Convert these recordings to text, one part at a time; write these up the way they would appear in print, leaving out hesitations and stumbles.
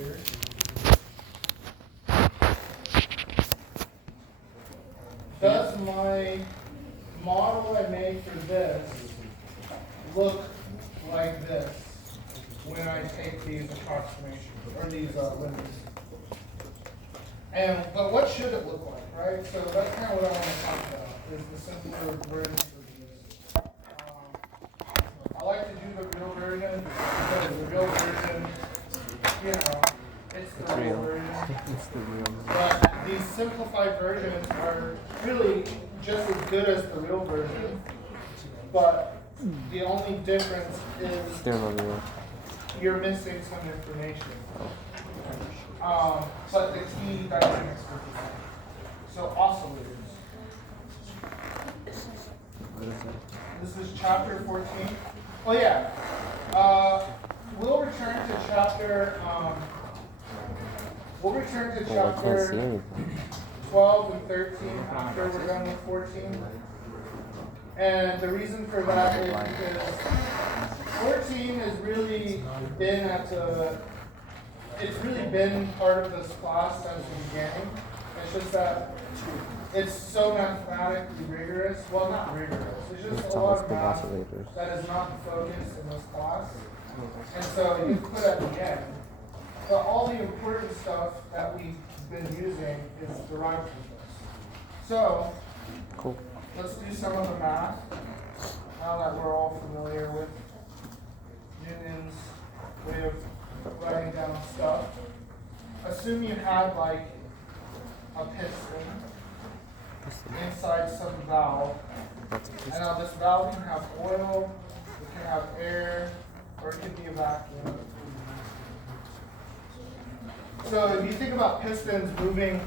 here. Does my model I made for this look like this when I take these approximations or these limits? But what should it look like, right? So that's kind of what I want to talk about, is the simpler versions of these. I like to do the real version because the real version, it's the real version. It's the real. But these simplified versions are really just as good as the real version, but the only difference is Still not real. you're missing some information. But the key dynamics are the same. So oscillators. What is it? This is chapter 14. Oh yeah. We'll return to chapter. We'll return to chapter 12 and 13 after we're done with 14. And the reason for that is because 14 has really been it's really been part of this class since the beginning. It's just that it's so mathematically rigorous. Well, not rigorous. It's just a lot of math that is not focused in this class. And so you put at the end. But all the important stuff that we've been using is derived from this. So, cool. Let's do some of the math, now that we're all familiar with Newton's way of writing down stuff. Assume you had like a piston inside some valve. And now this valve can have oil, it can have air, or it can be a vacuum. So if you think about pistons moving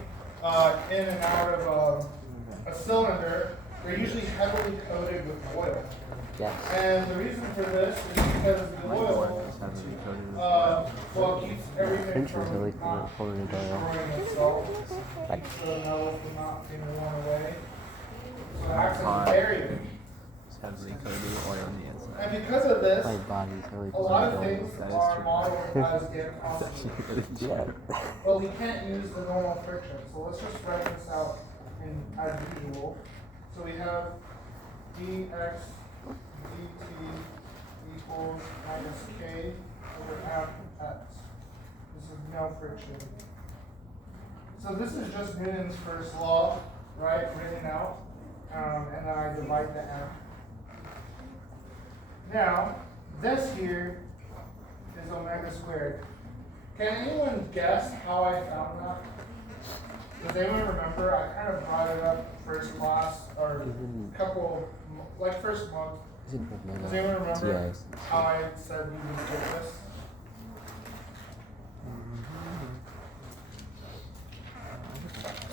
in and out of a cylinder, they're usually heavily coated with oil. Yes. And the reason for this is because the oil keeps everything from not destroying itself, keeps the metal from not being worn away. So it acts as a barrier. It's heavily coated with oil on the inside. And because of this, My body's really a lot of things are modeled as getting oscillated. Yeah. But we can't use the normal friction, so let's just write this out as usual. So we have dx dt equals minus k over mx. This is no friction. So this is just Newton's first law, right, written out, and then I divide the m. Now, this here is omega squared. Can anyone guess how I found that? Does anyone remember? I kind of brought it up first class or first month. Does anyone remember how I said we would get this?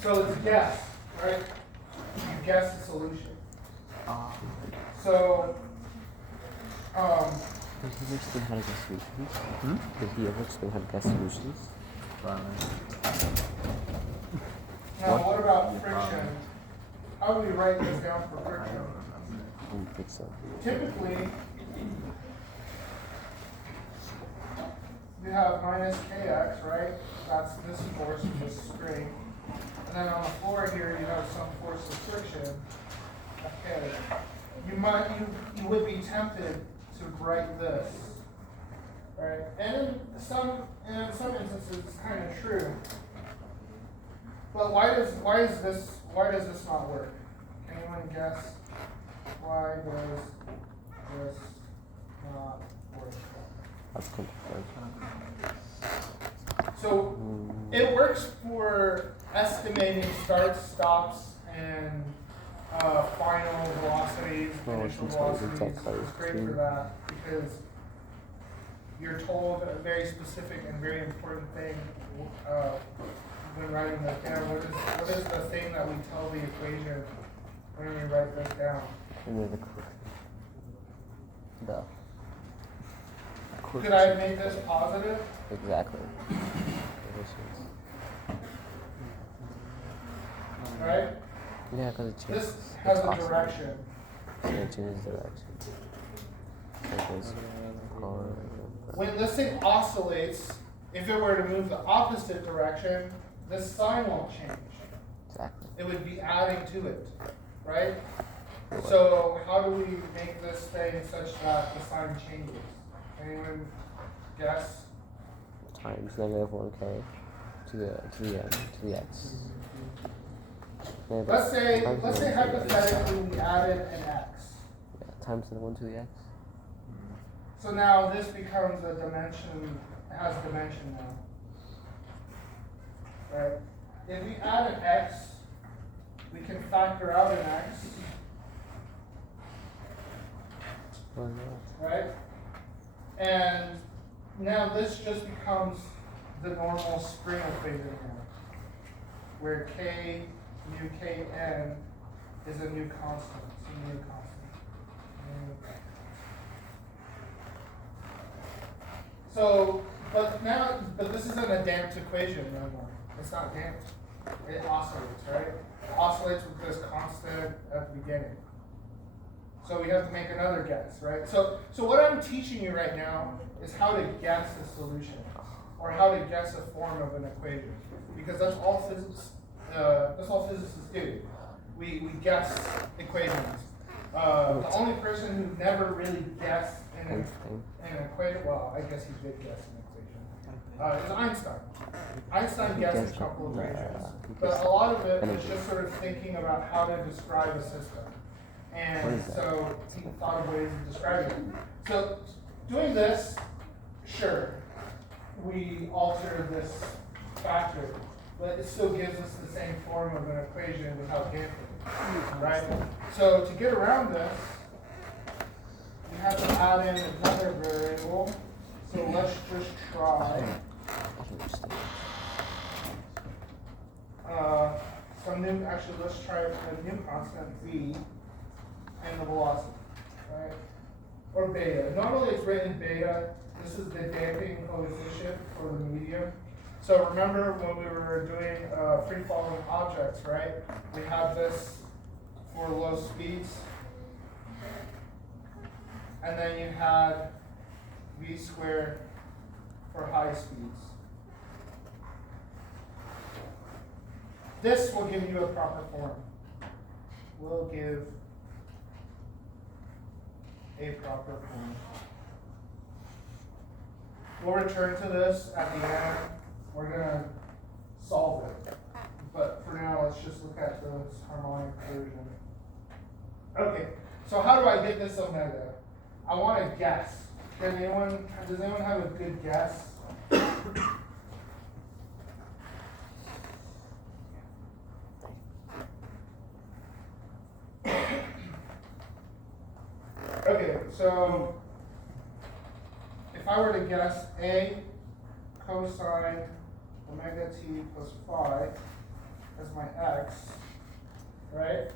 So it's a guess, right? You guess the solution. So, Did he explain how to guess solutions? Did he ever explain how to guess solutions? Now, what about friction? How do we write this down for friction? I don't think so. Typically, you have minus kx, right? That's this force, this string. And then on the floor here, you have some force of friction. Okay. You would be tempted to write this, right? And in some instances, it's kind of true. But why does this not work? Can anyone guess why does this not work? That's complicated. So it works for estimating starts, stops, and final velocities, initial velocities. It's great for that because you're told a very specific and very important thing when writing this down. What is the thing that we tell the equation when we write this down? Could I have made this positive? Exactly. Right? Yeah, because it changes. This has a direction. It changes direction. So it goes forward. When this thing oscillates, If it were to move the opposite direction, this sign won't change. Exactly. It would be adding to it, right? So how do we make this thing such that the sign changes? Anyone guess? Times -1k to the x. Let's say hypothetically we added an x. Yeah, times -1 to the x. So now this becomes a dimension, it has dimension now. Right? If we add an x, we can factor out an x. Right? And now this just becomes the normal spring equation here, where k mu kn is a new constant. It's a new constant. So, but this isn't a damped equation anymore. It's not damped. It oscillates, right? It oscillates with this constant at the beginning. So we have to make another guess, right? So what I'm teaching you right now is how to guess a solution, or how to guess a form of an equation, because that's all physicists do. We guess equations. The only person who never really guessed an equation, well, I guess he did guess an equation, is Einstein. Einstein guessed a couple of equations, but a lot of it was just sort of thinking about how to describe a system. And so he thought of ways of describing it. So doing this, sure, we alter this factor, but it still gives us the same form of an equation without damping, right? So to get around this, we have to add in another variable. So let's just try let's try a new constant v and the velocity, right? Or beta. Normally it's written beta. This is the damping coefficient for the medium. So remember when we were doing free-falling objects, right? We have this for low speeds. And then you had v squared for high speeds. This will give you a proper form. We'll give a proper form. We'll return to this at the end. We're going to solve it. But for now, let's just look at this harmonic version. Okay, so how do I get this omega? I want to guess. Does anyone have a good guess? Okay, so if I were to guess A cosine omega t plus phi as my x, right?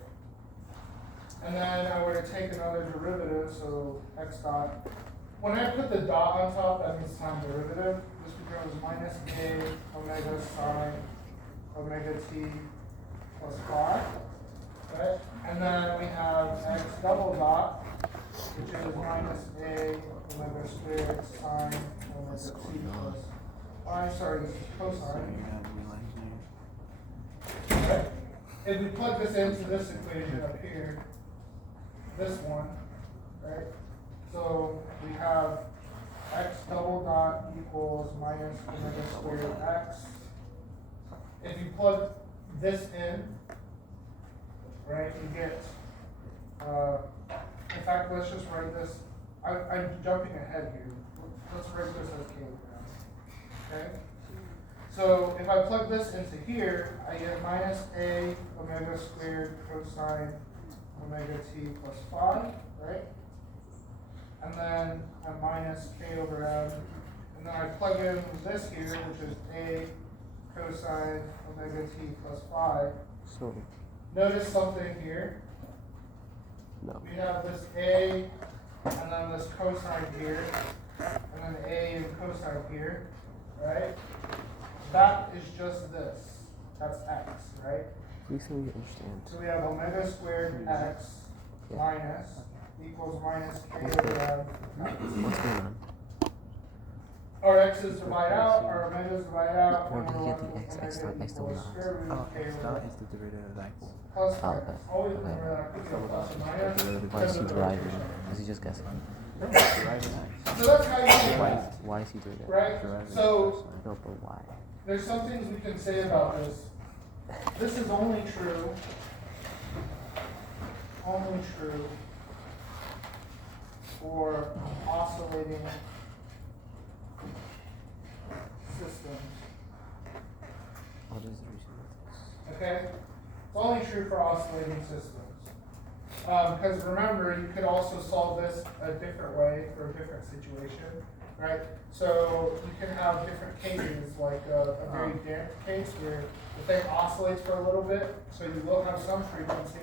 And then I were to take another derivative, so x dot. When I put the dot on top, that means time derivative. This becomes minus A omega sine omega t plus phi, right? And then we have x double dot, which is minus A omega squared sine omega t plus phi. Sorry, this is cosine. Right? If we plug this into this equation up here, this one, right? So we have x double dot equals minus omega squared x. If you plug this in, right, you get, in fact, let's just write this. I'm jumping ahead here. Let's write this as kilograms. Okay? So if I plug this into here, I get minus A omega squared cosine omega t plus phi, right? And then a minus k over m. And then I plug in this here, which is A cosine omega t plus phi. So Notice something here. no. We have this A, and then this cosine here, and then A and cosine here, right? That is just this. That's x, right? Please let me understand. So we have omega squared x minus equals minus k over m. What's going on? our x's divide out, our omegas divide out. Or do you get the x dot x dot not? Oh, x dot is the derivative of x. Plus Oh, minus. okay. Always Okay. remember that. Could be a plus or minus. Why is he deriving? Is he just guessing? Deriving x. So that's how you do Why, that, why is he doing that? right? Deriving So No, but why? there's some things we can say about this. This is only true for oscillating systems. What is the reason of this? Okay? It's only true for oscillating systems. Because remember, you could also solve this a different way for a different situation, right? So you can have different cases, like a very damped case where the thing oscillates for a little bit, so you will have some frequency,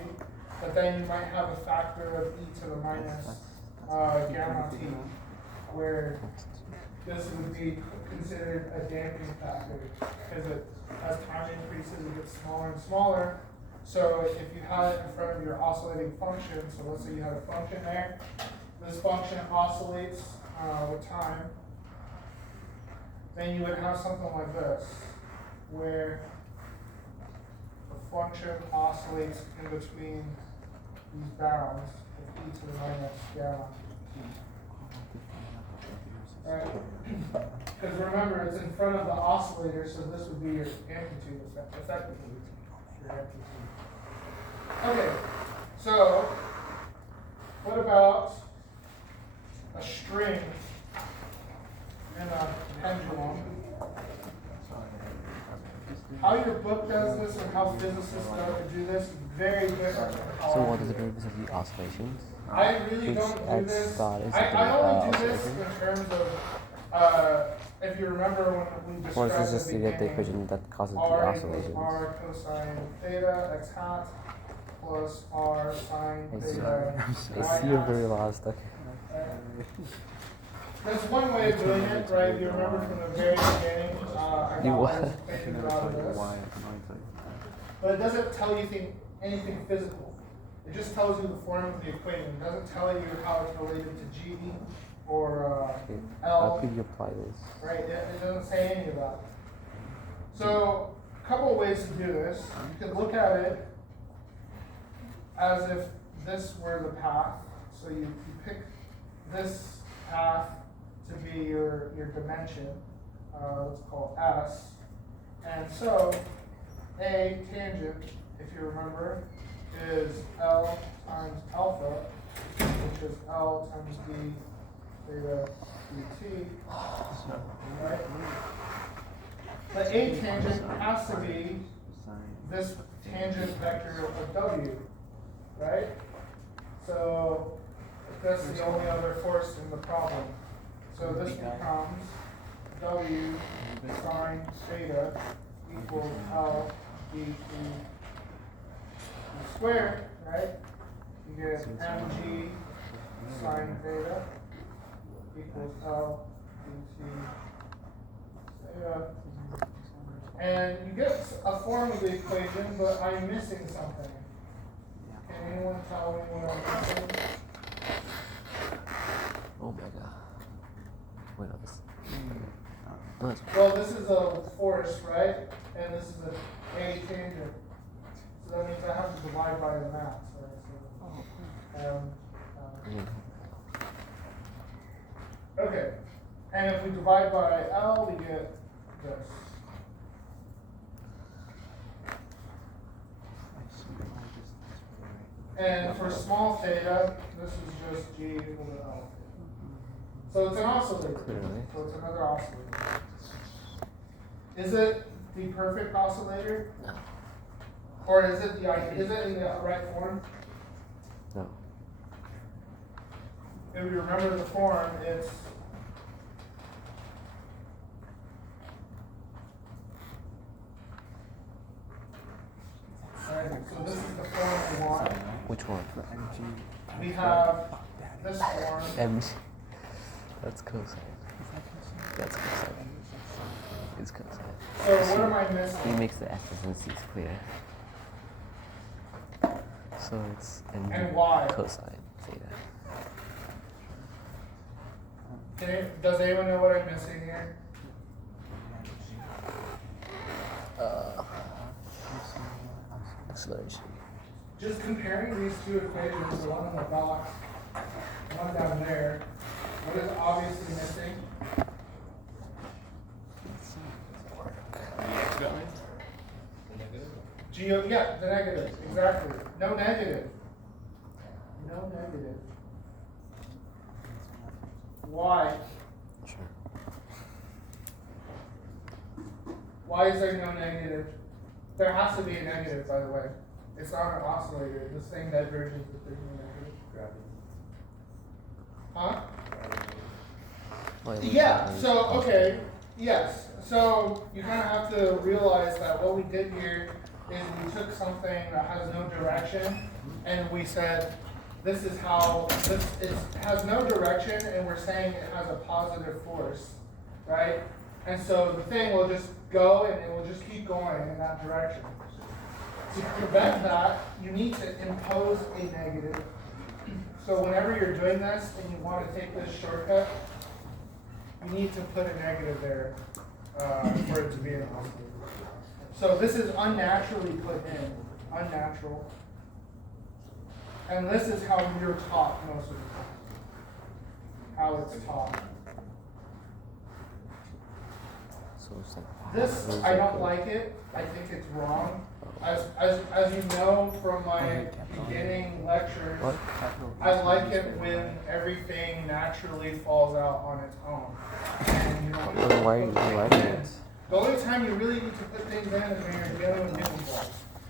but then you might have a factor of e to the minus gamma t, where this would be considered a damping factor, because as time increases, it gets smaller and smaller. So if you had it in front of your oscillating function, so let's say you had a function there, this function oscillates with time, then you would have something like this, where the function oscillates in between these bounds of e to the minus gamma. Right? Because remember, it's in front of the oscillator, so this would be your amplitude effectively. Your amplitude. Okay, so what about a string and a pendulum? How your book does this and how physicists do this is very different. So what is the purpose of the oscillations? I really don't do X this. dot is I only do this oscillation? in terms of, if you remember when we Or described is this just the to get the beginning, equation that causes the R equals oscillations? R cosine theta x hat plus R sine I see. theta I y see you're hat. very lost. Okay. There's one way of doing it, right? You remember from the very beginning, I got You all what? those I can equations never out tell of you this. why, I can only tell you. But it doesn't tell you anything physical. It just tells you the form of the equation. It doesn't tell you how it's related to G or Okay. How L, could you apply this? right? It doesn't say any of that. So, a couple of ways to do this. You can look at it as if this were the path. So you pick this path to be your dimension, let's call S. And so, A tangent, if you remember, is L times alpha, which is L times d theta dt, right? The A tangent has to be this tangent vector of W, right? So that's the only other force in the problem. So this becomes W sine theta equals L dt squared, right? You get mg sine theta equals L dt theta. And you get a form of the equation, but I'm missing something. Can anyone tell me what I'm missing? Oh my god. Wait, no, this. No, it's Well, this is a force, right? And this is a tangent. So that means I have to divide by the mass, right? So, okay. And if we divide by L, we get this. And for small theta, this is just G equal to L. So it's an oscillator. Clearly. So it's another oscillator. Is it the perfect oscillator? No. Or is it in the right form? No. If you remember the form, it's right, so this is the form we want. Which one? We have this form. MC. That's cosine. That's cosine. It's cosine. So what am I He missing? makes the S's and C's clear. So it's And why? cosine theta. Does anyone know what I'm missing here? Acceleration. Just comparing these two equations, the one in the box, the one down there, what is obviously missing? Yeah, the negative, exactly. No negative. No negative. Why? Sure. Why is there no negative? There has to be a negative, by the way. It's not an oscillator. This thing diverges if there's no negative. Huh? Yeah, so, okay, yes. So you kind of have to realize that what we did here is we took something that has no direction and we said, this is how, has no direction and we're saying it has a positive force, right? And so the thing will just go and it will just keep going in that direction. To prevent that, you need to impose a negative. So whenever you're doing this and you want to take this shortcut, you need to put a negative there for it to be an oscillator. So this is unnaturally put in, unnatural. And this is how you're taught most of the time. How it's taught. So it's like This, I don't like it. I think it's wrong. As you know from my beginning lectures, I like it when everything naturally falls out on its own. And you don't Then why are you writing it? The only time you really need to put things in is when you're dealing with hidden faults.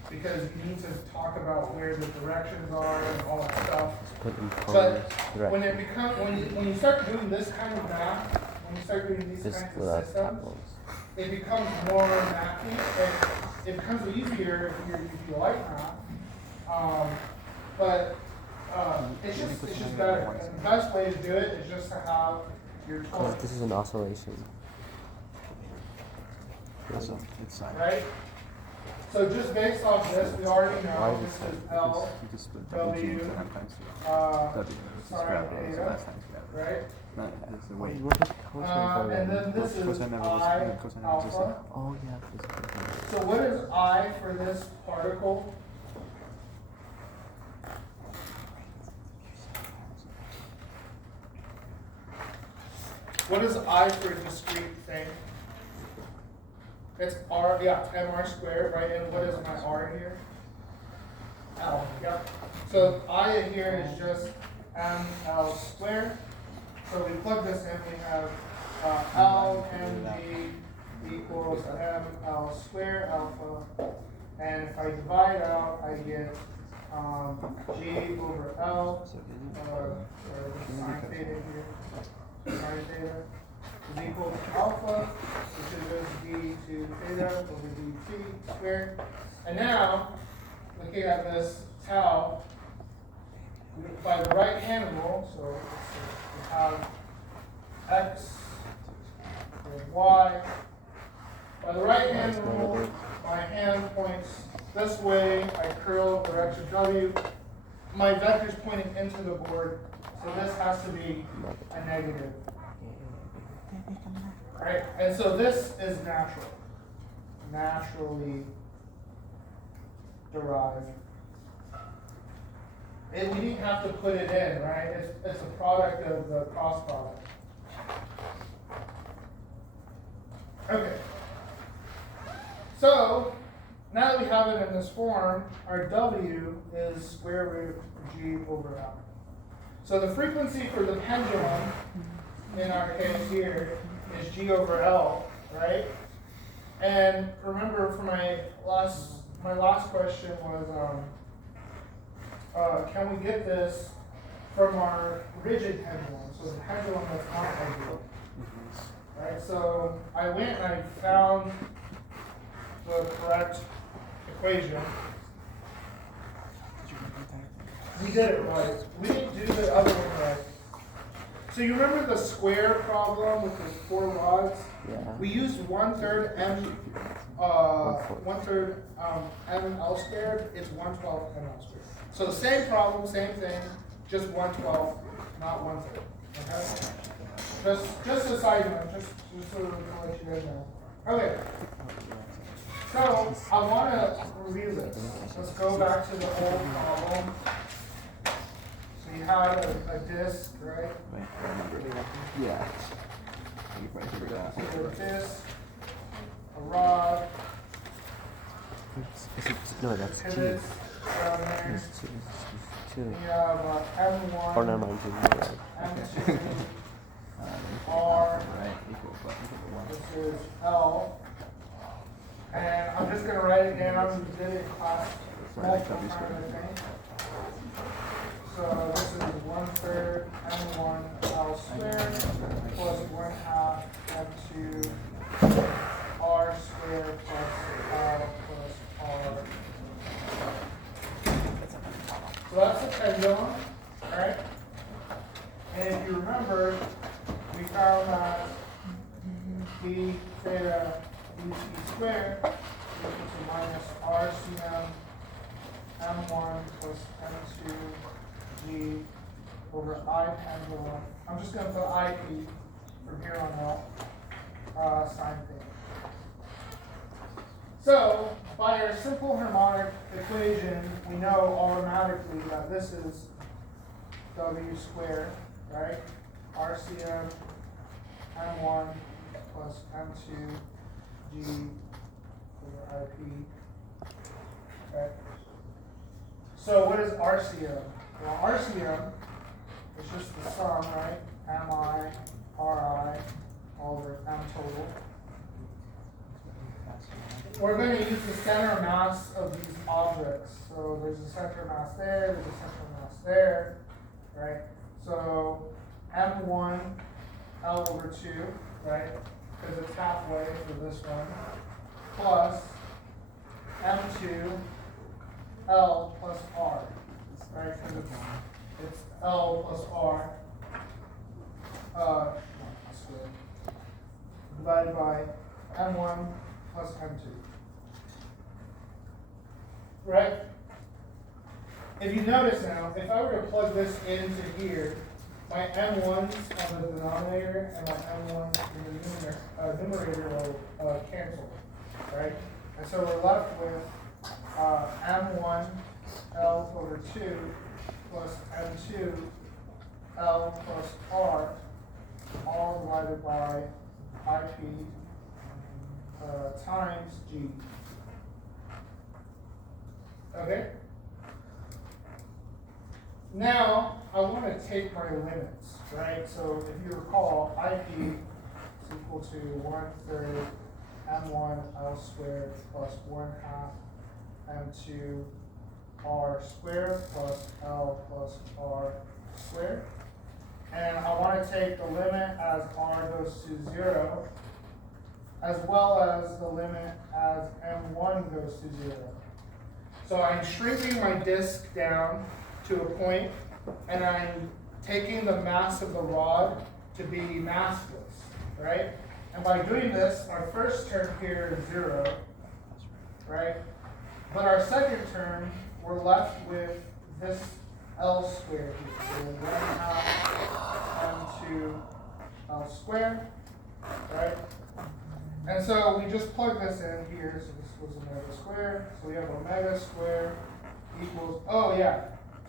Because you need to talk about where the directions are and all that stuff. Put in But direct. when it becomes when you start doing this kind of math, when you start doing these Just kinds of without systems, capitals. it becomes more mathy and it becomes easier if you like math. But it's just better. And the best way to do it is just to have your torque. This is an oscillation. So it's sine. Right? So just based off this, we already know this is L, You just split W, W times uh, W. This is sorry, gravity. So theta, that's times gravity. right? No, it's the weight. What is cosine And then this is Cosine never was- I cosine never was the same. alpha. Oh yeah, this is cosine. So what is I for this particle? What is I for a discrete thing? It's R, yeah, mr squared, right? And what is my R here? L, yep. So I here is just ml squared. So we plug this in, we have L mg equals ml squared alpha. And if I divide out, I get G over L, or sine theta here, sine theta is equal to alpha, which is just d to theta over dt squared. And now, looking at this tau, by the right hand rule, so we have x and y. By the right hand rule, my hand points this way, I curl direction W. My vector's pointing into the board, so this has to be a negative. Right? And so this is natural. Naturally derived. And we didn't have to put it in, right? It's a product of the cross product. Okay. So, now that we have it in this form, our W is square root G over L. So the frequency for the pendulum, in our case here, is G over L, right? And remember for my last question was, can we get this from our rigid pendulum? So the pendulum that's not ideal. Right, so I went and I found the correct equation. We did it right. We didn't do the other one right. So you remember the square problem with the 4 rods? Yeah. We used 1/3 m, 1/3 ml squared. It's 1/12 ml squared. So the same problem, same thing, just 1/12, not 1/3. Okay. Just a side note, just to let you guys know. Okay. So I want to review this. Let's go back to the old problem. So you had a disc, right? Wait, I remember. Yeah. You probably figured it out. So you have a disc, a rod, No, that's pivots two. down there. It's two. And you have M1, Or never mind, two. M2, R, Right, equal one. this is L. And I'm just going to write it down. We did it in class multiple times, I think. So this is 1/3 M1 L squared plus 1/2 M2 R squared plus L plus R. So that's the pendulum, right? And if you remember, we found that d theta dt squared equal to minus RCM M1 plus M2 G over I pendulum. I'm just going to put IP from here on out, sine theta. So, by our simple harmonic equation, we know automatically that this is W squared, right? RCM M1 plus M2 G over IP. Okay. So what is RCM? Well, RCM is just the sum, right? MI, RI, over M total. We're going to use the center mass of these objects. So there's a center mass there, there's a center mass there, right? So M1 L over 2, right? Because it's halfway for this one, plus M2 L plus R, right? Because it's L plus R squared divided by M1 plus M2. Right? If you notice now, if I were to plug this into here, my M1s on the denominator and my M1s in the numerator will cancel, right? And so we're left with M1 L over 2 plus M2 L plus R, all divided by IP times G. Okay? Now, I want to take my limits, right? So if you recall, IP is equal to 1/3 M1 L squared plus 1/2 M2 R squared plus L plus R squared. And I want to take the limit as R goes to 0, as well as the limit as M1 goes to 0. So I'm shrinking my disk down to a point, and I'm taking the mass of the rod to be massless, right? And by doing this, our first term here is 0, right? But our second term, we're left with this L squared here. So 1/2 M2 L squared, right? And so we just plug this in here. So this was omega squared. So we have omega squared equals, oh yeah,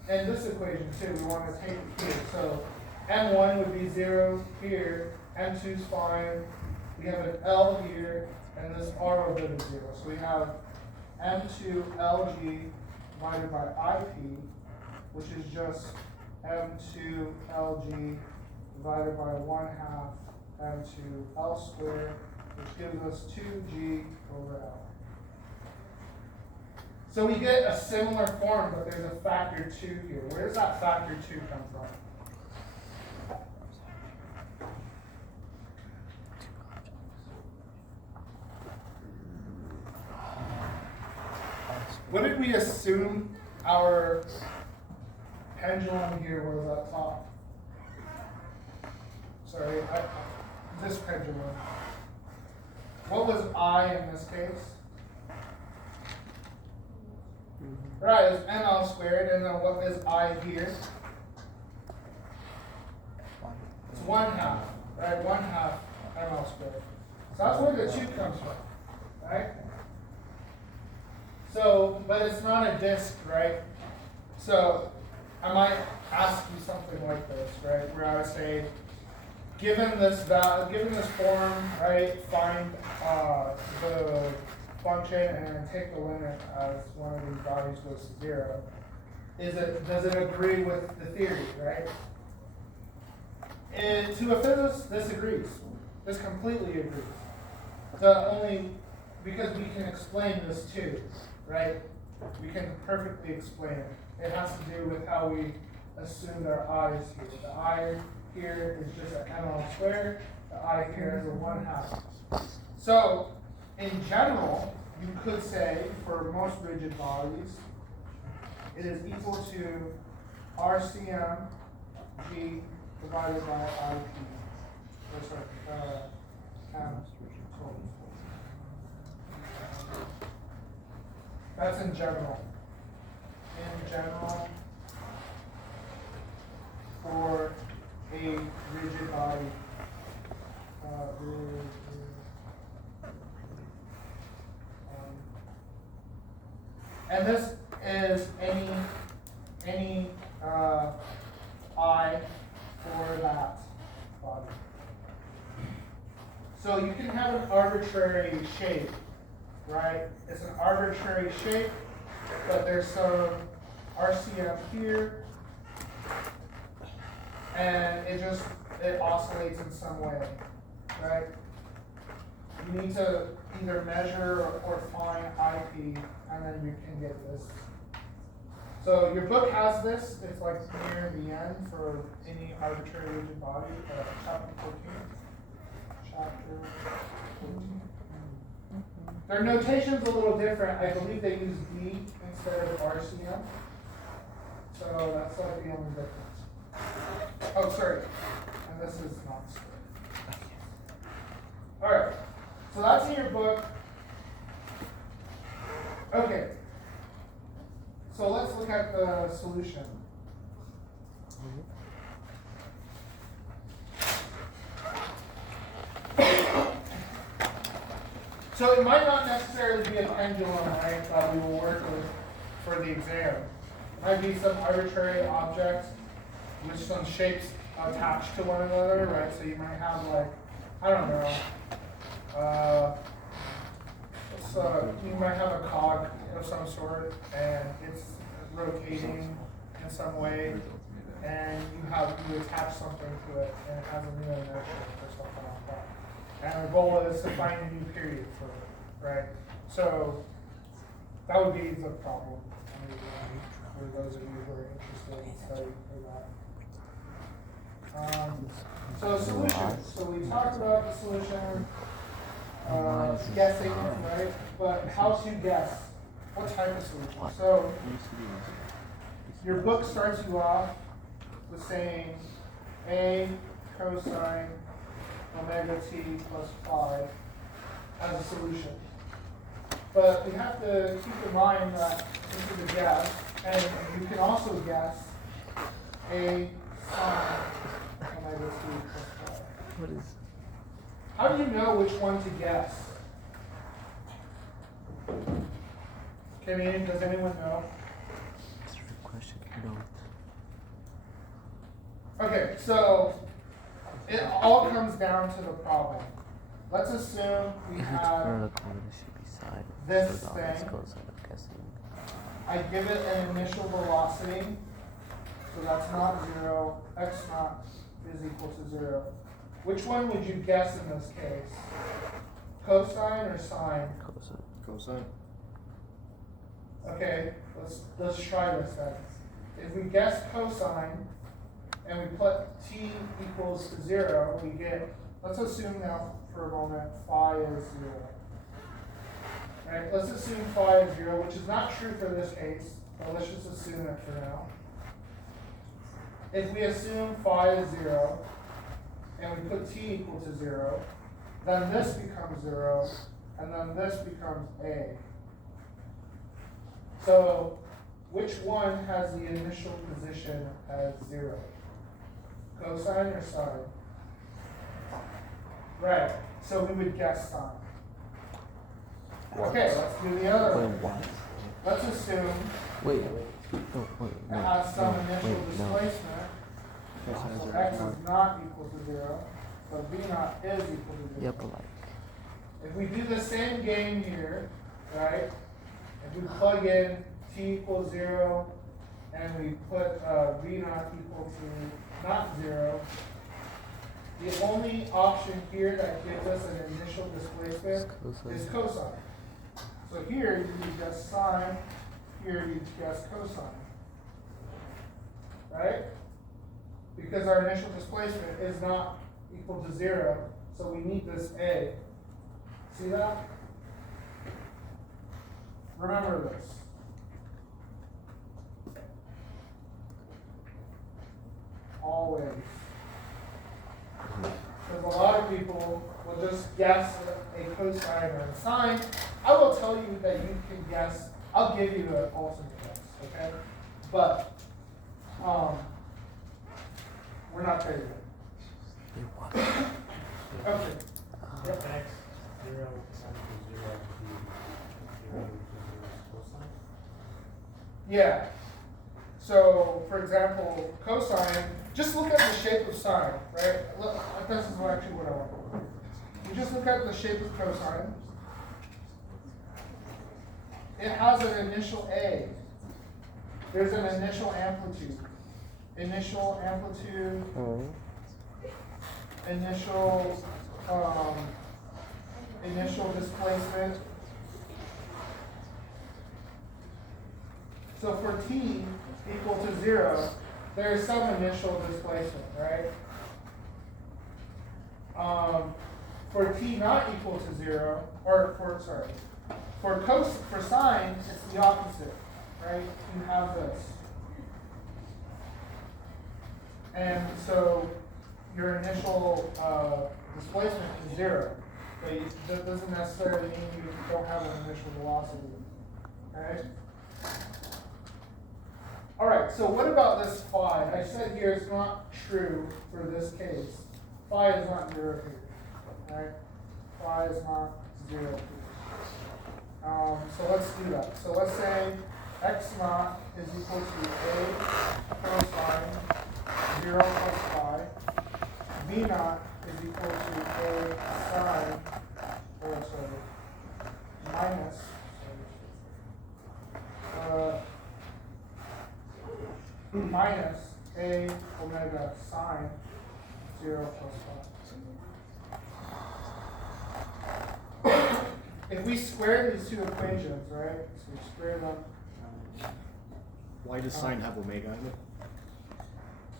and this equation too, we want to take it here. So M1 would be 0 here, M2 is fine. We have an L here, and this R would go to 0. So we have M2 LG divided by IP, which is just M2 LG divided by 1/2 M2 L squared, which gives us 2G over L. So we get a similar form, but there's a factor 2 here. Where does that factor 2 come from? What did we assume our pendulum here was at top? Sorry, this pendulum. What was I in this case? Right, it's ML squared, and then what is I here? It's 1/2, right? 1/2 ml squared. So that's where the 2 comes from, right? So, but it's not a disk, right? So I might ask you something like this, right? Where I would say, given this form, right, find the function and take the limit as one of these values goes to 0. Does it agree with the theory, right? To a physicist, this agrees. This completely agrees. Because we can explain this too, right? We can perfectly explain it. It has to do with how we assumed our I is here. The I here is just an ml squared. The I here is a 1/2. So, in general, you could say for most rigid bodies, it is equal to RCM G divided by IP. Or sorry, M total. That's in general. In general, for a rigid body. And this is any I for that body. So you can have an arbitrary shape, right? It's an arbitrary shape, but there's some RCM here, and it oscillates in some way, right? You need to either measure or find IP, and then you can get this. So your book has this. It's like near the end for any arbitrary rigid body. Chapter 14. Chapter 14. Their notation's a little different. I believe they use D instead of RCM. So that's like the only difference. Oh, sorry. And this is not straight. All right. So that's in your book. Okay. So let's look at the solution. So it might not necessarily be a pendulum, right, that we will work with for the exam. It might be some arbitrary object with some shapes attached to one another, right? So you might have like, I don't know, you might have a cog of some sort, and it's rotating in some way, and you attach something to it, and it has a new inertia or something like that. And the goal is to find a new period for it, right? So that would be the problem for those of you who are interested in studying for that. So solution. So we talked about the solution, guessing, right? But how to guess? What type of solution? So your book starts you off with saying A cosine omega t plus phi as a solution. But we have to keep in mind that this is a guess, and you can also guess A sine omega t plus phi. What is? How do you know which one to guess? Does anyone know? That's a good question. No. Okay, so it all comes down to the problem. Let's assume we have this thing. I give it an initial velocity, so that's not 0. X naught is equal to 0. Which one would you guess in this case? Cosine or sine? Cosine. Cosine. Okay, let's try this then. If we guess cosine and we put t equals to 0, we get, let's assume now for a moment phi is 0. Right, let's assume phi is 0, which is not true for this case, but let's just assume it for now. If we assume phi is 0 and we put t equal to 0, then this becomes 0, and then this becomes a. So, which one has the initial position as 0? Cosine or sine? Right. So we would guess sine. What? Okay, let's do the other Wait, one. what? Let's assume Wait. No, wait, it no. has some no, initial wait, displacement. Okay, so So is x there is not equal to 0, so v naught is equal to 0. Yeah, but like. If we do the same game here, right? If we plug in t equals 0 and we put v naught equal to not 0, the only option here that gives us an initial displacement is cosine. So here you guess sine, here you guess cosine. Right? Because our initial displacement is not equal to 0, so we need this a. See that? Remember this. Always. Because a lot of people will just guess a cosine or a sine. I will tell you that you can guess. I'll give you an alternate guess, okay? But we're not there yet. Wait, what? Okay. Yep. X 0 is equal to 0 cosine. Yeah. So, for example, cosine, just look at the shape of sine, right? Look, this is actually what I want. You just look at the shape of cosine. It has an initial A. There's an initial amplitude. Initial amplitude, initial displacement. So for t equal to 0, there is some initial displacement, right? For t not equal to 0, or for sine, it's the opposite, right? You have this. And so your initial displacement is 0. But that doesn't necessarily mean you don't have an initial velocity. Okay? All right, so what about this phi? I said here it's not true for this case. Phi is not 0 here. Right? Phi is not 0 here. So let's do that. So let's say x naught is equal to a cosine 0 plus phi. V naught is equal to a sine, minus minus a omega sine 0 plus phi. If we square these two equations, right? So we square them. Why does sine have omega in it?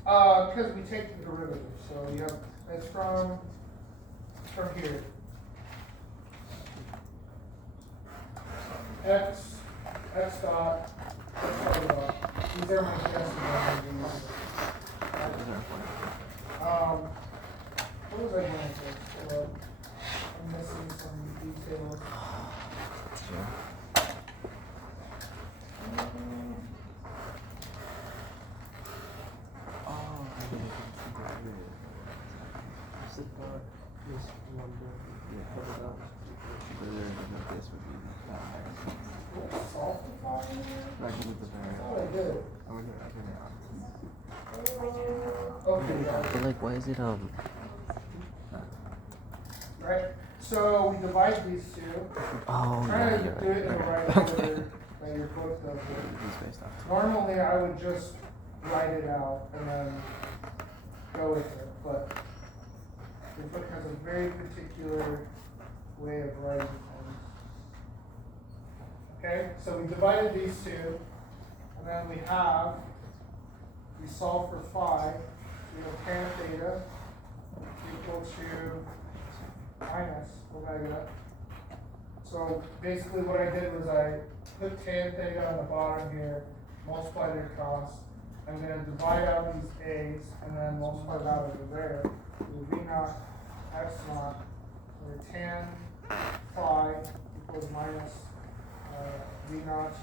Because we take the derivative. So you have it's from here. X dot, these are my guesses. What was I going to say? I'm missing some details. But like, why is it Right? So we divide these two. Oh, Try yeah, to you're do it in the right. right order that your book does it. Normally I would just write it out and then go with it, but your book has a very particular way of writing things. Okay, so we divided these two, and then we solve for phi. We have tan theta equal to minus omega. So basically what I did was I put tan theta on the bottom here, multiply their cost, and then divide out these a's, and then multiply it out over there. So v naught x naught, where tan phi equals minus v naught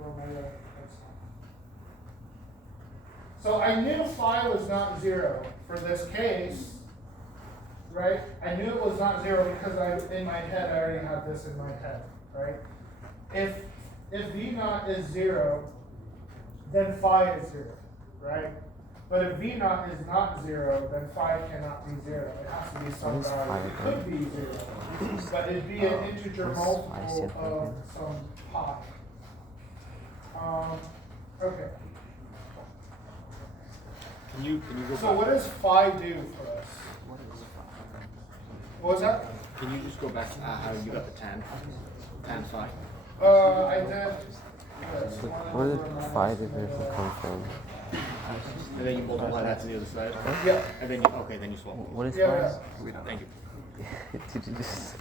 over omega x naught. So I knew phi was not 0 for this case, right? I knew it was not 0 because in my head, I already had this in my head, right? If V naught is 0, then phi is 0, right? But if V naught is not 0, then phi cannot be 0. It has to be some value. It could be 0, but it'd be an integer multiple of some pi. Okay. Can you go So back? what does phi do for us? What is phi? What was that? Can you just go back to how you got the tan phi? I did. Yes, Where did phi division come from? And then you multiply that to the other side? Yeah. And then then you swap. What is Yeah. phi? Thank you. Did you just...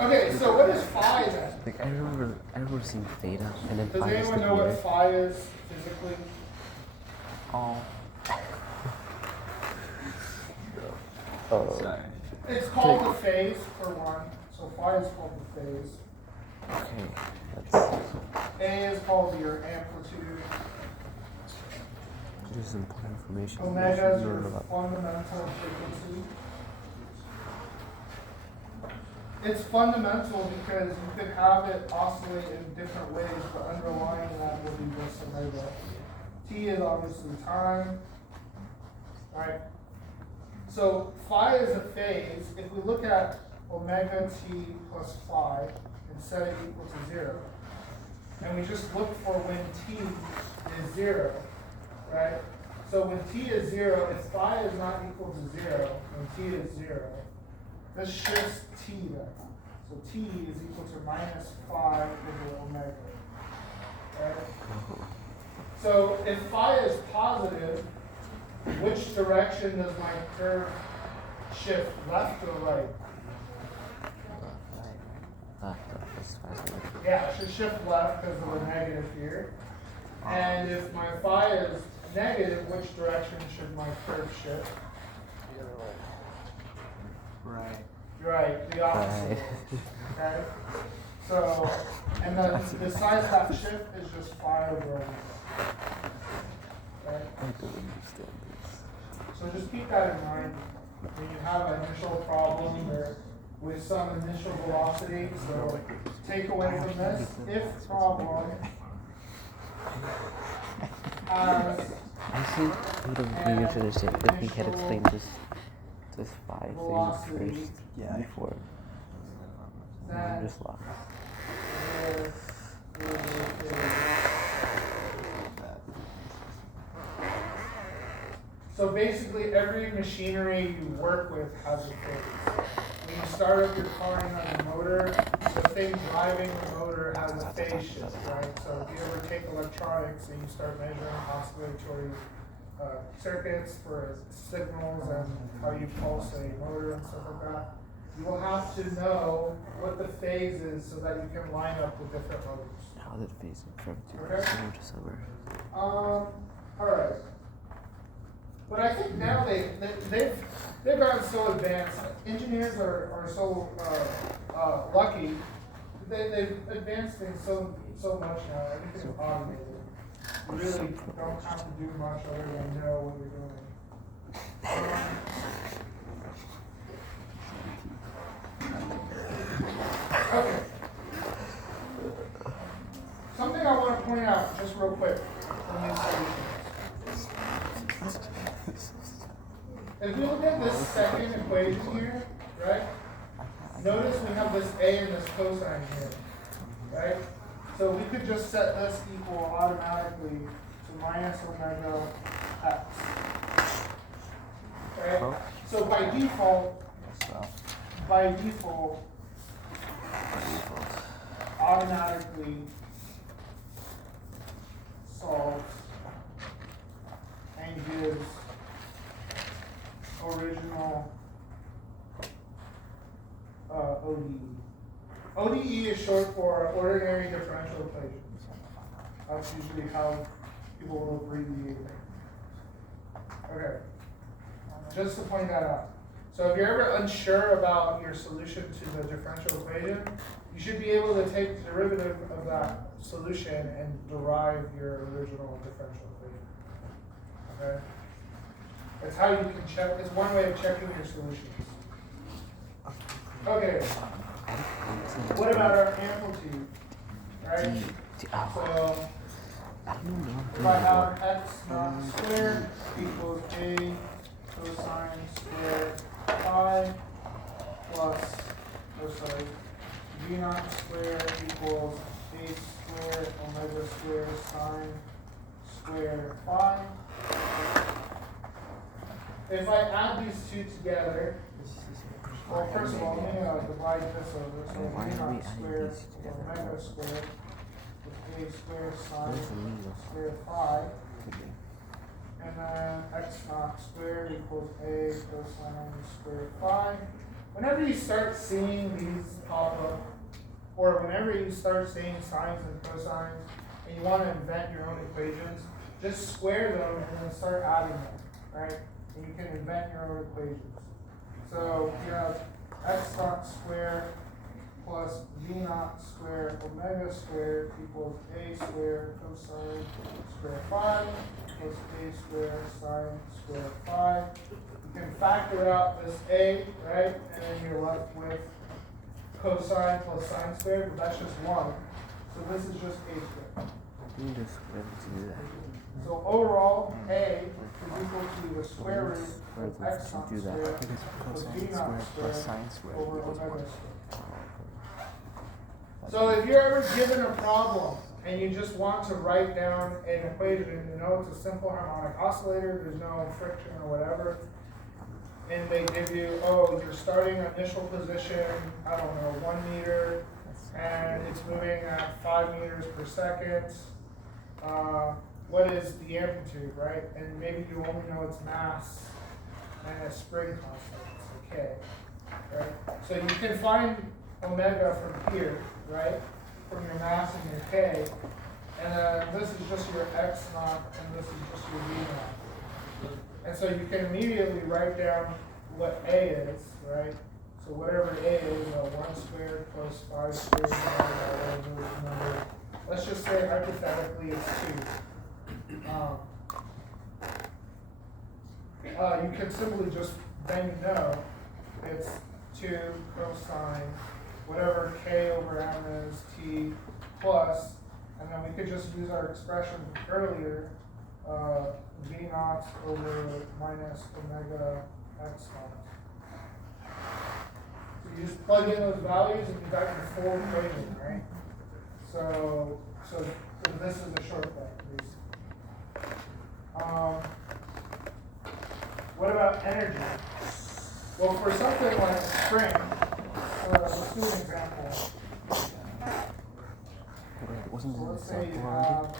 Okay, so what is phi then? Like, I remember seeing theta, and then Does phi is anyone the know what year. phi is physically? Oh. Sorry. It's called the phase for one. So phi is called the phase. Okay, that's A is called your amplitude. just important information. Omega is You your learn about. fundamental frequency. It's fundamental because you could have it oscillate in different ways, but underlying that will be this omega. T is obviously time. Right? So phi is a phase. If we look at omega t plus phi and set it equal to 0, and we just look for when t is 0, right? So when t is 0, if phi is not equal to 0, when t is 0, this shifts t then. So t is equal to minus phi over omega. Right? So if phi is positive, which direction does my curve shift, left or right? That's fascinating. Yeah, it should shift left because of the negative here. And if my phi is negative, which direction should my curve shift? Right. Right, the opposite. Right. Okay? So, and then besides that shift is just phi over omega. Okay? I don't understand this. So just keep that in mind when you have an initial problem or with some initial velocity. So take away from this, if problem has I think we don't really understand if we had explained this phi thing velocity first before. that I'm just lost. is so basically every machinery you work with has a phase. When you start up your car and have a motor, the thing driving the motor has a phase shift, right? So if you ever take electronics and you start measuring oscillatory circuits for signals and how you pulse a motor and stuff like that, you will have to know what the phase is so that you can line up the different motors. How did phase from Okay. December to summer? All right. But I think now they've gotten so advanced. Engineers are so lucky. They've advanced things so much now. Everything's automated. You really don't have to do much other than know what you're doing. Okay. Something I want to point out just real quick from these solutions. If you look at this second equation here, right? Notice we have this a and this cosine here, right? So we could just set this equal automatically to minus omega x. Okay? So by default, automatically solves and gives original ODE. ODE is short for ordinary differential equations. That's usually how people will abbreviate it. Okay. Just to point that out. So if you're ever unsure about your solution to the differential equation, you should be able to take the derivative of that solution and derive your original differential equation. Okay? It's how you can check, it's one way of checking your solutions. Okay, what about our amplitude? Right? So, if I have x naught squared equals a cosine squared phi plus, v naught squared equals a squared omega squared sine squared phi. If I add these two together, well, first of all, let me divide this over. So v naught squared omega squared with a squared sine squared phi. And then x naught squared equals a cosine squared phi. Whenever you start seeing these pop up, or whenever you start seeing sines and cosines, and you want to invent your own equations, just square them and then start adding them, right? And you can invent your own equations. So you have x naught squared plus v naught squared omega squared equals a squared cosine squared phi plus a squared sine squared phi. You can factor out this a, right? And then you're left with cosine plus sine squared, but that's just one. So this is just a squared. You just to do that. So overall, a is equal to the square root of x naught squared plus v naught squared over omega squared. So if you're ever given a problem and you just want to write down an equation, you know it's a simple harmonic oscillator, there's no friction or whatever, and they give you, oh, your starting initial position, I don't know, 1 meter, and it's moving at 5 meters per second. What is the amplitude, right? And maybe you only know its mass and a spring constant, so K, right? So you can find omega from here, right? From your mass and your K, and then this is just your x naught, and this is just your v naught. And so you can immediately write down what A is, right? So whatever A is, 1 squared plus 5 squared divided by whatever number. Let's just say hypothetically it's 2. You can simply just, then you know it's 2 cosine whatever k over m is t plus, and then we could just use our expression from earlier, v naught over minus omega x naught. So you just plug in those values and you got your full equation, right? So this is a shortcut, basically. What about energy? Well, for something like spring, let's do an example. Wasn't So it let's say you already? have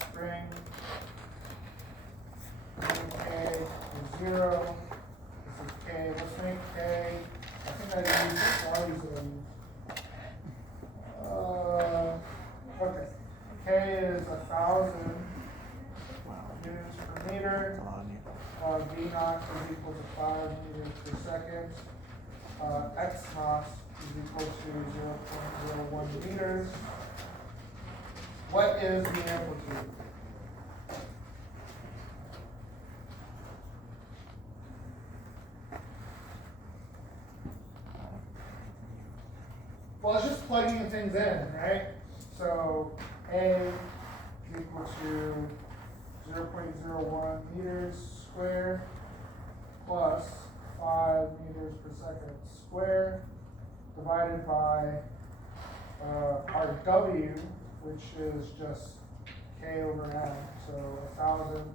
spring, k is 0, this is k, let's make k, I think I use values that I use. Okay, k is 1,000 units per meter. V naught is equal to 5 meters per second. X naught is equal to 0.01 meters. What is the amplitude? Well, it's just plugging things in, right? So A is equal to 0.01 meters squared plus 5 meters per second squared divided by our W, which is just K over M. So 1,000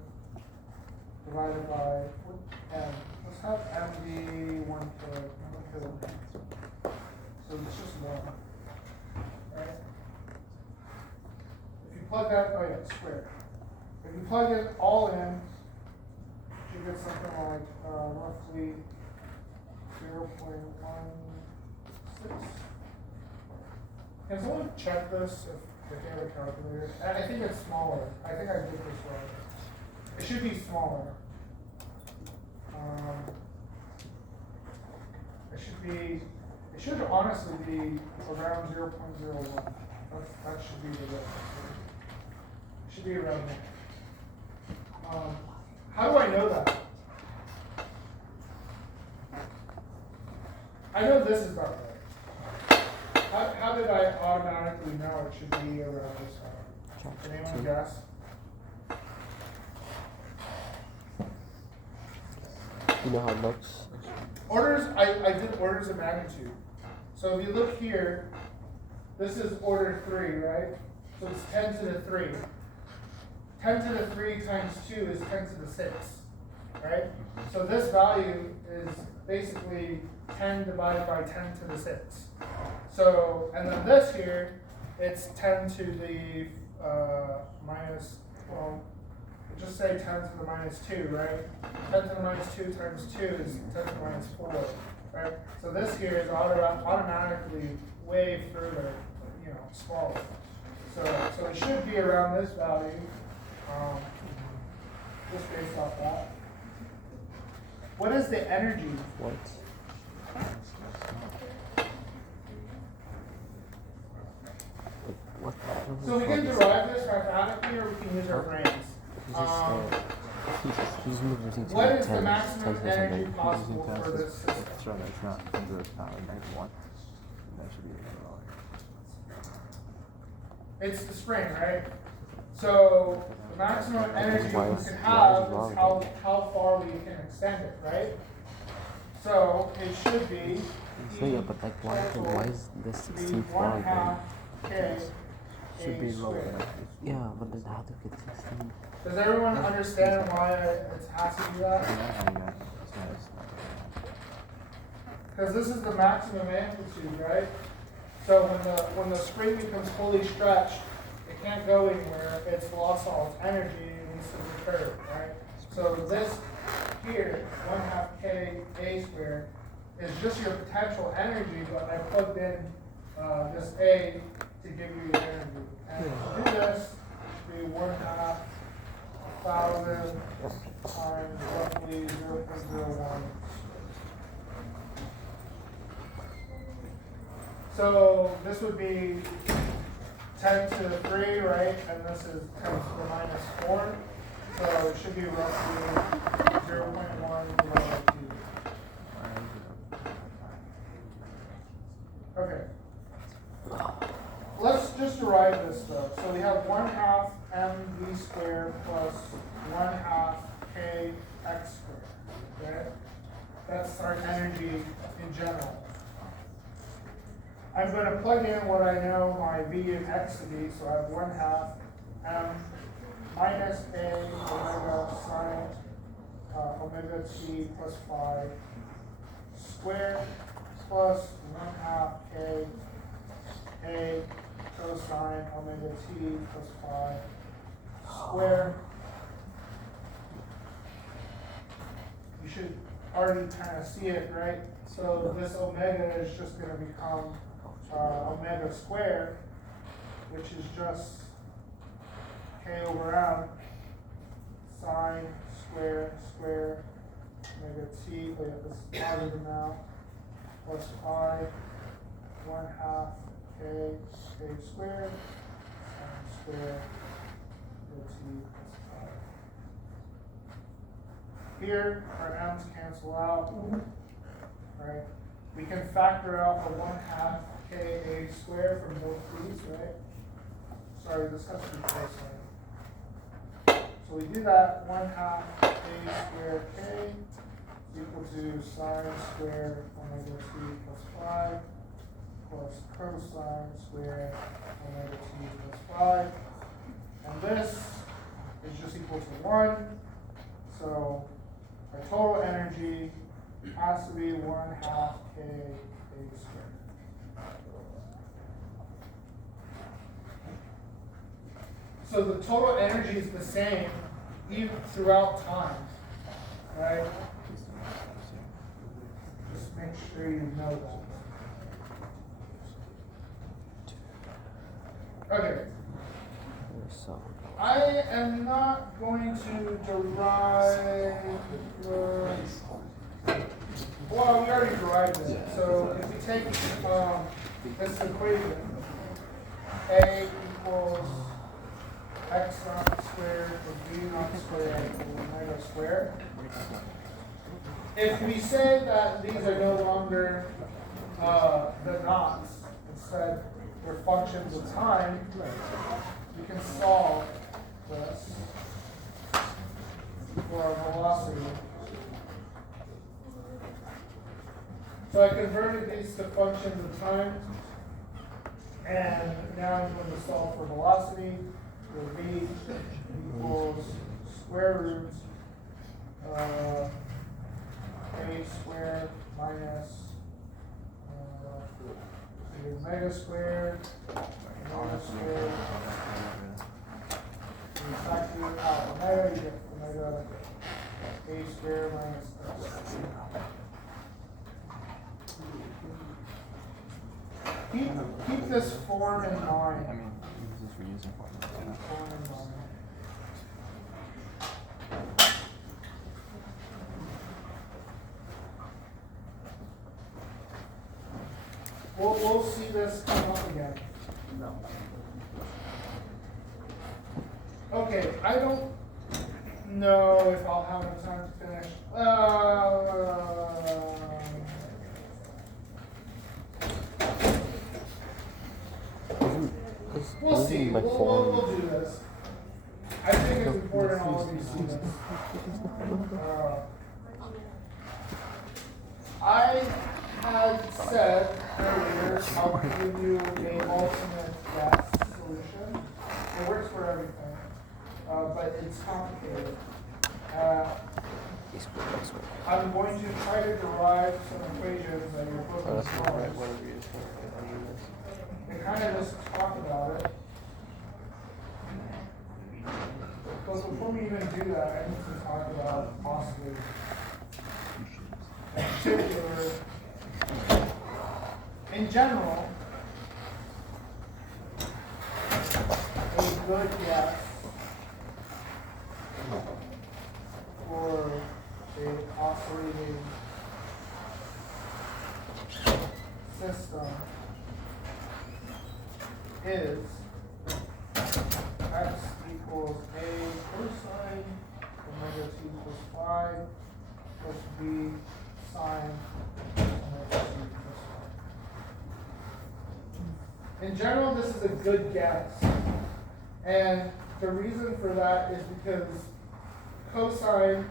divided by M. Let's have M be 1 kilogram. So it's just 1. Right? If you plug that, oh yeah, squared. If you plug it all in, you get something like roughly 0.16. Can someone check this if they have a calculator? I think it's smaller. I think I did this right. It should be smaller. It should honestly be around 0.01. That should be the reference. It should be around there. How do I know that? I know this is about right. How did I automatically know it should be around this time? Can anyone guess? You know how it looks? Orders, I did orders of magnitude. So if you look here, this is order 3, right? So it's 10 to the 3. 10 to the 3 times 2 is 10 to the 6, right? So this value is basically 10 divided by 10 to the 6. So, and then this here, it's 10 to the minus, well, just say 10 to the minus 2, right? 10 to the minus 2 times 2 is 10 to the minus 4, right? So this here is automatically way further, smaller. So it should be around this value, just based off that. What is the energy? What? What? So we can derive this mathematically, or we can use our brains. He's moving to What like is the 10, maximum 10 energy something. possible for this system? That's right, it's not 10 to the power -1. That should be It's the spring, right? So the maximum energy we can have is how far we can extend it, right? So it should be So yeah, but like why is this 16th wrong? 1/2 K Should be lower squared. like this. Yeah, but then how to get 16? Does everyone understand why it has to do that? Because this is the maximum amplitude, right? So when the spring becomes fully stretched, it can't go anywhere. It's lost all its energy and needs to return, right? So this here, 1/2 K A squared, is just your potential energy, but I plugged in this A to give you your energy. And to do this, be 1/2 1,000 times roughly 0.01. So this would be 10 to the 3, right? And this is 10 to the minus 4. So it should be roughly 0.1 divided by 2. Okay. Let's just derive this though. So we have 1/2 mv squared plus 1/2 kx squared. Okay? That's our energy in general. I'm going to plug in what I know my v and x to be, so I have 1/2 m minus a omega sine omega t plus 5 squared plus 1/2 k a cosine omega t plus 5 squared. You should already kind of see it, right? So this omega is just going to become omega squared, which is just k over m sine square omega t, oh yeah, this is positive now, plus 5 1/2 k squared sine square omega t plus 5. Here our m's cancel out, right? We can factor out the 1/2 ka squared from both these, right? Sorry, this has to be cosine. So we do that, 1/2 a squared k is equal to sine squared omega t plus 5 plus cosine squared omega t plus 5. And this is just equal to 1. So our total energy has to be 1/2 ka squared. So the total energy is the same even throughout time, right? Just make sure you know that. Okay. So I am not going to derive well, we already derived it. So if we take this equation, A equals x naught squared plus v naught squared equals omega squared. If we say that these are no longer the knots, instead they're functions of time, we can solve this for our velocity. So I converted these to functions of time, and now I'm going to solve for velocity. So v equals square root a squared minus omega squared, omega squared. You factor out omega, you get omega a squared minus x. Keep this form in mind. I mean, this is reusing formulas. Form in mind. We'll see this come up again. No. Okay, I don't know if I'll have enough time to finish. We'll see. We'll do this. I think it's important all of you see this. I had said earlier I'll give you an alternate gas solution. It works for everything, but it's complicated. I'm going to try to derive some equations that your book is and kind of just talk about it. But before we even do that, I need to talk about possibly in particular, in general, a good guess for an oscillating system is x equals a cosine omega t plus phi plus b sine omega t plus phi. In general, this is a good guess. And the reason for that is because cosine,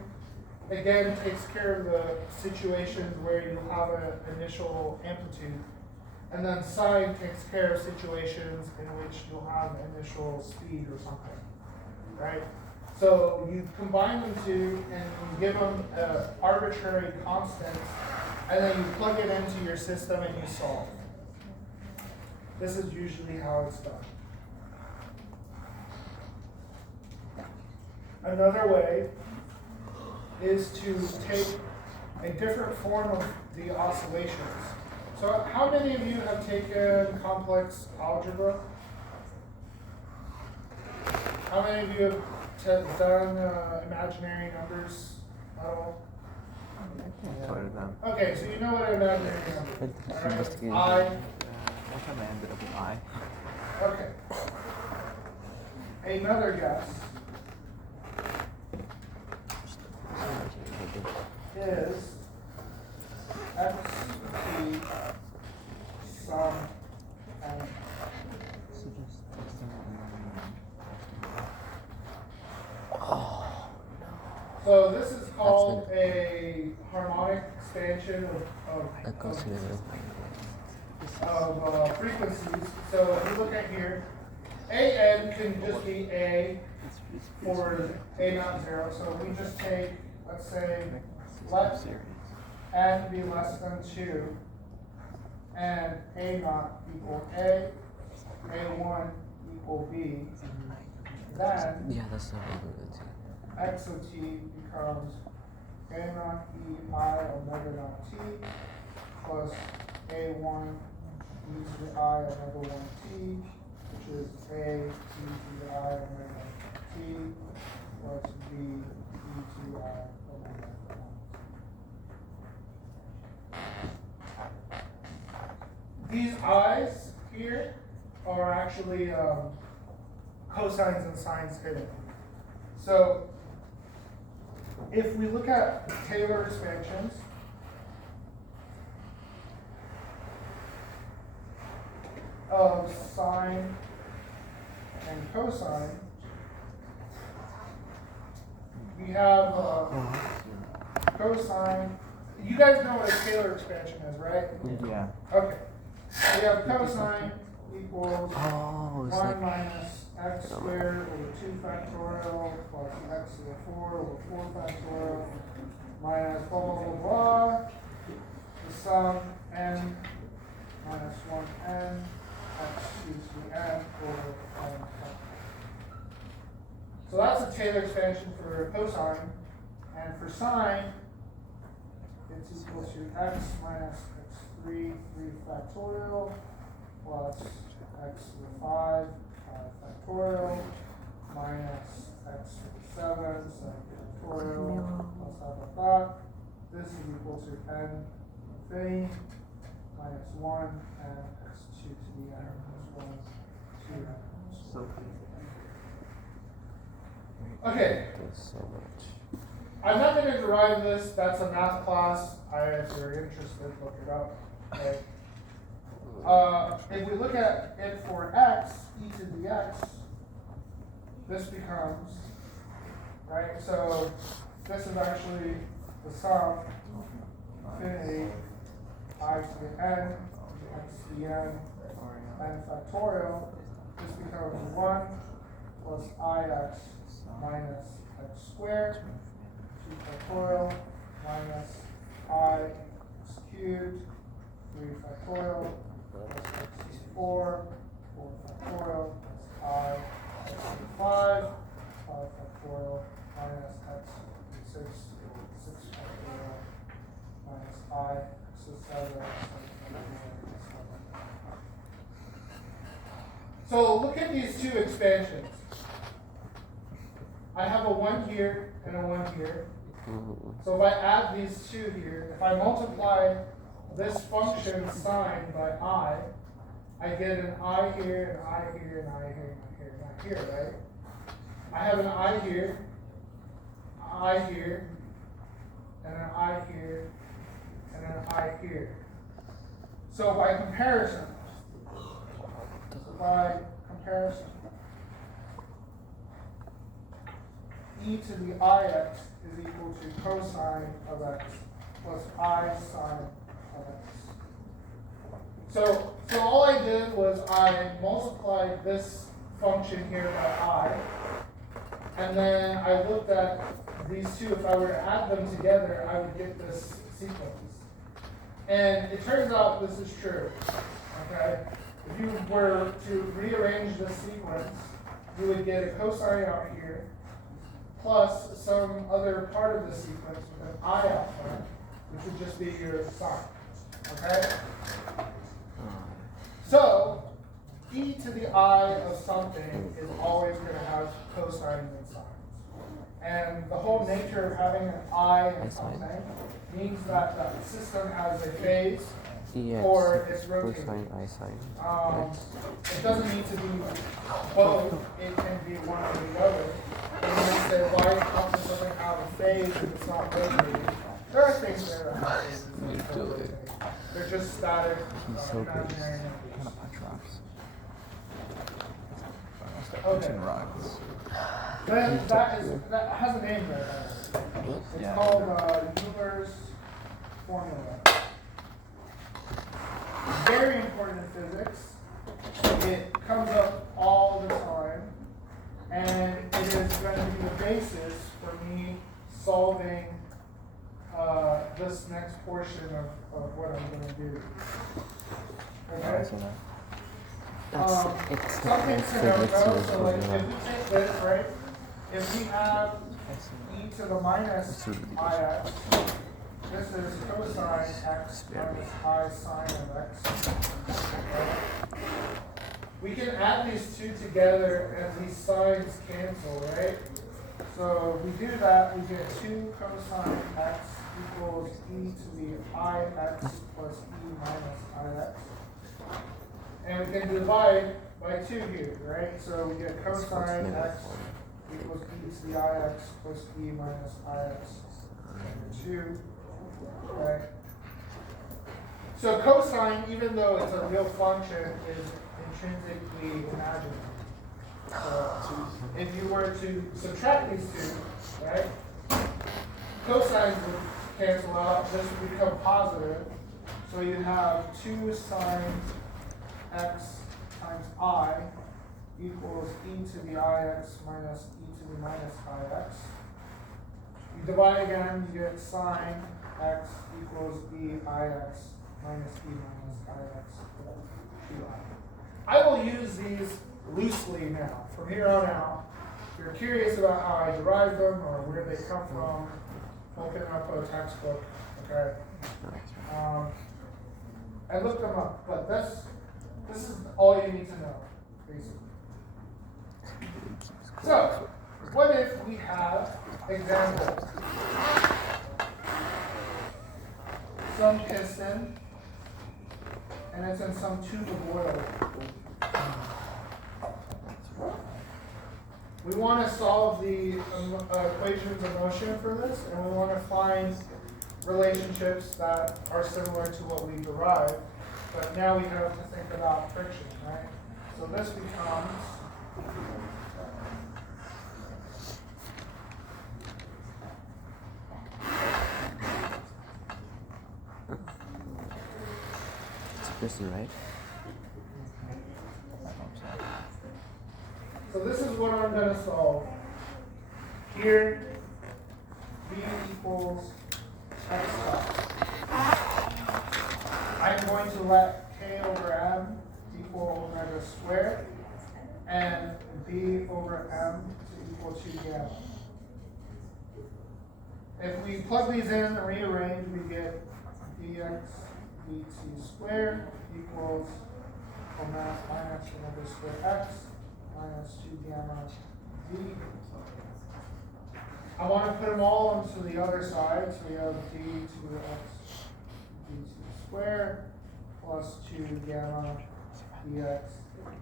again, takes care of the situations where you have an initial amplitude. And then sine takes care of situations in which you'll have initial speed or something, right? So you combine them two and you give them arbitrary constants, and then you plug it into your system and you solve. This is usually how it's done. Another way is to take a different form of the oscillations. So how many of you have taken complex algebra? How many of you have done imaginary numbers at all? Okay, so you know what an imaginary number is. All right. One time I ended up with I. Okay. Another guess is x t sum n. So this is called a harmonic expansion of frequencies. So if you look at here, an can just be a for a not 0. So we just take, let's say, let n be less than 2, and a naught equal a, a1 equal b. Then yeah, that's not good. x of t becomes a naught e I omega naught t plus a1 e to the I omega 1 t, which is a e to the I omega t plus b e to the I omega 1. These i's here are actually cosines and sines hidden. So if we look at Taylor expansions, of sine and cosine, we have cosine. You guys know what a Taylor expansion is, right? Yeah. Okay. So we have cosine equals it's 1 like minus x squared over 2 factorial plus x to the 4 over 4 factorial minus blah, blah, blah, blah. The sum n minus 1n x to the n over n. So that's a Taylor expansion for cosine. And for sine, it's equal to x minus x3, 3 factorial, plus x to the 5, 5 factorial, minus x to the 7, 7 factorial, plus dot. This is equal to n infinity, minus 1, and x2 to the n plus 1, 2n. So okay. There's so much. I'm not going to derive this. That's a math class. If you're interested, look it up. Okay. If we look at it for x, e to the x, this becomes, right? So this is actually the sum, infinity, I to the n, x to the n, n factorial. This becomes 1 plus ix minus x squared. 2 factorial minus I x cubed, 3 factorial plus x to the 4, 4 factorial plus I x to the 5, 5 factorial minus x to the 6, 6 factorial minus I x to the 7, 7 factorial. So look at these two expansions. I have a 1 here and a 1 here. So if I add these two here, if I multiply this function sine by I get an I here, and I here, and I here, and I here, and I here, right? I have an I here, and an I here, and an I here. So by comparison, e to the ix is equal to cosine of x plus I sine of x. So all I did was I multiplied this function here by I, and then I looked at these two. If I were to add them together, I would get this sequence. And it turns out this is true. Okay? If you were to rearrange this sequence, you would get a cosine out here, plus some other part of the sequence with an I out front, which would just be your sine. Okay? So, e to the I of something is always going to have cosines and sines. And the whole nature of having an I in something means that the system has a phase or it's rotating. Cosine, I sine. It doesn't need to be both, it can be one or the other. And you might say, why does something have a phase if it's not rotating? There are things there that have phases that don't rotate. They're just static, imaginary. kind of punch rocks. Okay. Punching rocks. Then that has a name there. It's Yeah. called Euler's formula. Very important in physics. It comes up all the time, and it is going to be the basis for me solving this next portion of what I'm going to do. Okay? Something to note though, so like if we take this, right, if we have e to the minus ix, this is cosine x minus I sine of x. Okay. We can add these two together and these signs cancel, right? So if we do that, we get 2 cosine x equals e to the ix plus e minus ix. And we can divide by 2 here, right? So we get cosine x equals e to the ix plus e minus ix over 2, right? So cosine, even though it's a real function, is intrinsically imaginary. So if you were to subtract these two, right, cosines would cancel out, this would become positive. So you have 2 sine x times I equals e to the ix minus e to the minus ix. You divide again, you get sine x equals e ix minus e minus ix. I will use these loosely now. From here on out, if you're curious about how I derived them or where they come from, open up a textbook, okay? I looked them up, but this is all you need to know, basically. So, what if we have example? Some piston, and it's in some tube of oil. We want to solve the equations of motion for this, and we want to find relationships that are similar to what we derived, but now we have to think about friction, right? So this becomes Christy, right? So this is what I'm going to solve. Here, V equals x dot. I'm going to let k over m equal omega squared and b over m to equal 2 gamma. If we plug these in and rearrange, we get dx dt squared equals omega minus omega squared x minus 2 gamma d. I want to put them all into the other side, so we have d2x dt squared plus 2 gamma dx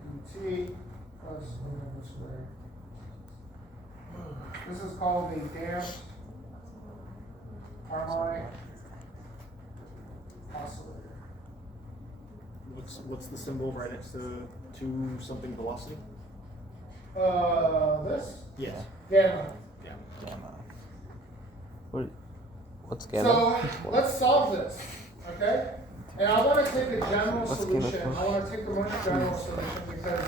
dt plus omega squared. This is called a damped harmonic oscillator. What's the symbol right next to something velocity? This? Yes. Gamma. Yeah. What's gamma? So let's solve this, okay? And I want to take a general solution. I want to take the most general solution because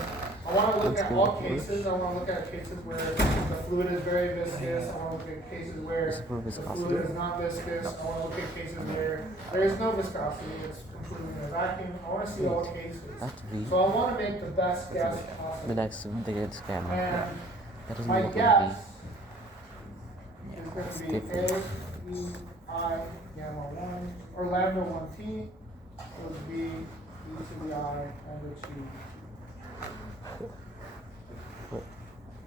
I want to look at all cases. I want to look at cases where the fluid is very viscous. I want to look at cases where the fluid is not viscous. I want to look at cases where there is no viscosity. It's completely in a vacuum. I want to see all cases. So I want to make the best guess possible. The next one, it's gamma. And That doesn't my look guess like is going to be A, E, I, gamma 1, or lambda 1t would be e to the I and the 2.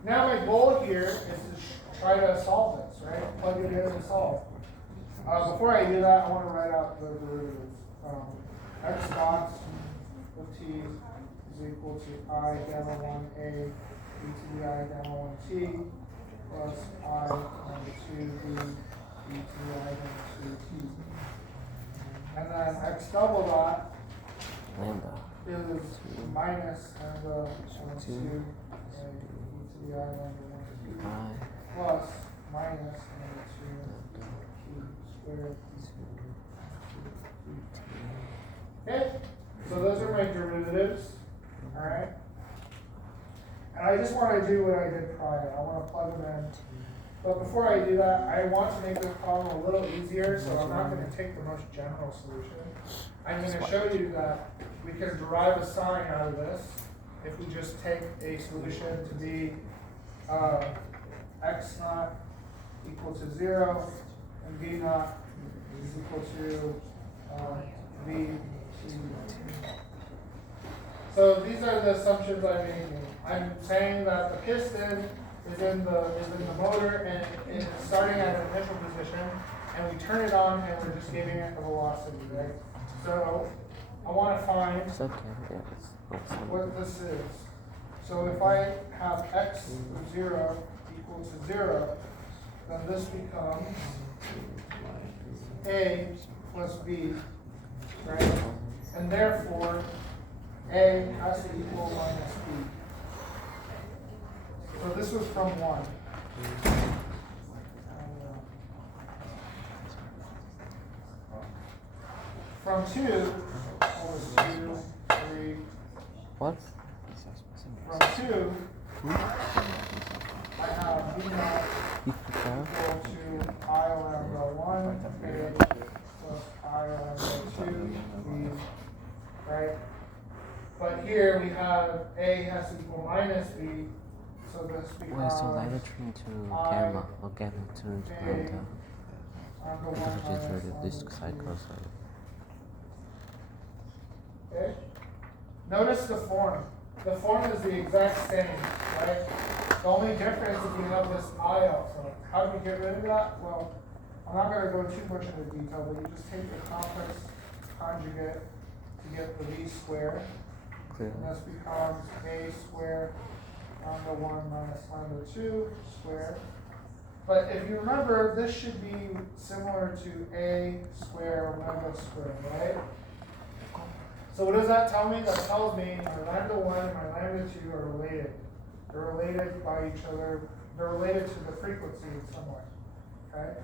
Now my goal here is to try to solve this, right? Plug it in and solve. Before I do that, I want to write out the derivatives. X dot of t is equal to I gamma 1a e to the I gamma 1t plus I gamma 2b e to the I gamma 2t. And then x double dot lambda. is minus lambda 1 2 and e to the I lambda 1 2 plus minus lambda 2 t squared. Okay, so those are my derivatives, all right? And I just want to do what I did prior. I want to plug them in. But before I do that, I want to make this problem a little easier, so I'm not going to take the most general solution. I'm going to show you that we can derive a sign out of this if we just take a solution to be x naught equal to 0 and b naught is equal to v. So these are the assumptions I'm making. I'm saying that the piston is in the motor and it's starting at an initial position, and we turn it on and we're just giving it a velocity, right? So I want to find It's okay. Yeah, what this is. So if I have x of 0 equal to 0, then this becomes a plus b, right? And therefore, a has to equal minus b. So this was from 1. From 2 was 2, 3. What? From 2, I have b naught equal to I lambda 1 a plus I lambda 2 b, right? But here we have a has to equal minus b, so this becomes Wait, so lambda turn to gamma, or gamma turn to lambda. lambda 1 Because minus this lambda side 2. cosine. Okay? Notice the form. The form is the exact same, right? The only difference is you have this I out front. How do we get rid of that? Well, I'm not going to go too much into detail, but you just take the complex conjugate to get the v squared. Clearly. And this becomes a squared lambda 1 minus lambda 2 squared. But if you remember, this should be similar to a squared lambda squared, right? So what does that tell me? That tells me my lambda 1 and my lambda 2 are related. They're related by each other. They're related to the frequency somewhere. Okay?